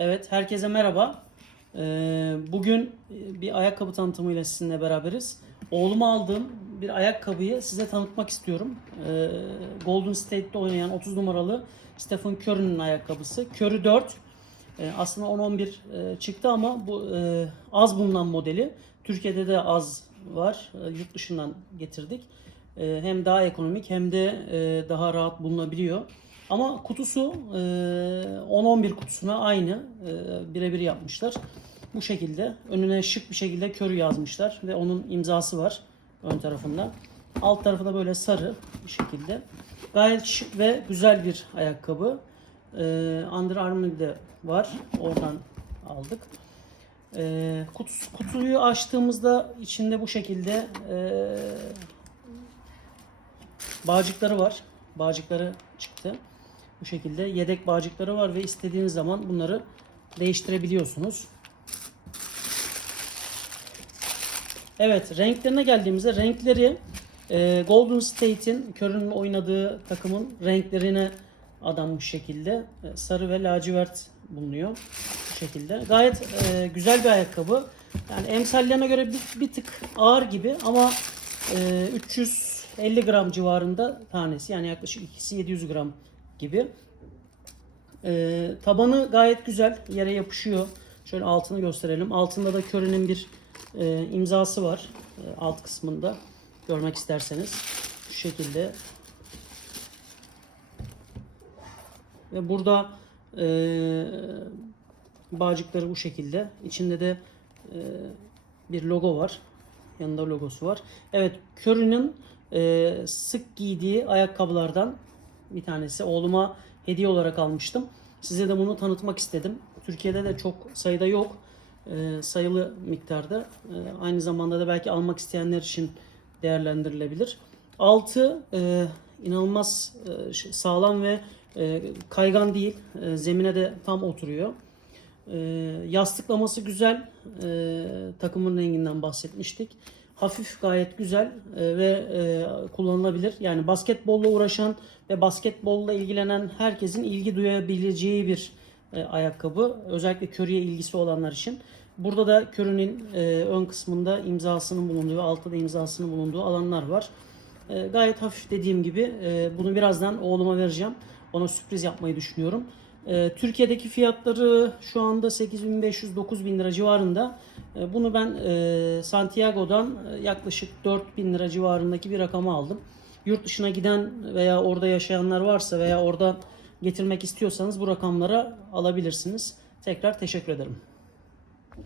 Evet, herkese merhaba. Ee, bugün bir ayakkabı tanıtımıyla sizinle beraberiz. Oğluma aldığım bir ayakkabıyı size tanıtmak istiyorum. Ee, Golden State'te oynayan 30 numaralı Stephen Curry'nin ayakkabısı. Curry 4. Ee, aslında 10-11 e, çıktı ama bu e, az bulunan modeli. Türkiye'de de az var. E, yurt dışından getirdik. E, hem daha ekonomik hem de e, daha rahat bulunabiliyor. Ama kutusu e, 10-11 kutusuna aynı e, birebir yapmışlar. Bu şekilde önüne şık bir şekilde körü yazmışlar ve onun imzası var ön tarafında. Alt tarafı da böyle sarı bir şekilde. Gayet şık ve güzel bir ayakkabı. E, Under Armour'da var. Oradan aldık. E, kutusu, kutuyu açtığımızda içinde bu şekilde e, bağcıkları var. Bağcıkları çıktı. Bu şekilde yedek bağcıkları var ve istediğiniz zaman bunları değiştirebiliyorsunuz. Evet renklerine geldiğimizde renkleri e, Golden State'in Curry'nin oynadığı takımın renklerine adanmış şekilde e, sarı ve lacivert bulunuyor bu şekilde. Gayet e, güzel bir ayakkabı. Yani emsallerine göre bir, bir tık ağır gibi ama e, 350 gram civarında tanesi yani yaklaşık ikisi 700 gram gibi. E, tabanı gayet güzel yere yapışıyor. Şöyle altını gösterelim. Altında da Curry'nin bir e, imzası var e, alt kısmında görmek isterseniz şu şekilde ve burada e, bağcıkları bu şekilde içinde de e, bir logo var yanında logosu var evet Curry'nin e, sık giydiği ayakkabılardan bir tanesi oğluma hediye olarak almıştım size de bunu tanıtmak istedim Türkiye'de de çok sayıda yok e, sayılı miktarda. E, aynı zamanda da belki almak isteyenler için değerlendirilebilir. Altı e, inanılmaz e, sağlam ve e, kaygan değil. E, zemine de tam oturuyor. E, yastıklaması güzel. E, takımın renginden bahsetmiştik. Hafif gayet güzel e, ve e, kullanılabilir. Yani basketbolla uğraşan ve basketbolla ilgilenen herkesin ilgi duyabileceği bir e, ayakkabı. Özellikle Curry'e ilgisi olanlar için. Burada da e, ön kısmında imzasının bulunduğu, altta da imzasının bulunduğu alanlar var. Gayet hafif dediğim gibi bunu birazdan oğluma vereceğim. Ona sürpriz yapmayı düşünüyorum. E, Türkiye'deki fiyatları şu anda 8500-9000 lira civarında. E, bunu ben e, Santiago'dan e, yaklaşık 4000 lira civarındaki bir rakama aldım. Yurt dışına giden veya orada yaşayanlar varsa veya oradan getirmek istiyorsanız bu rakamlara alabilirsiniz. Tekrar teşekkür ederim.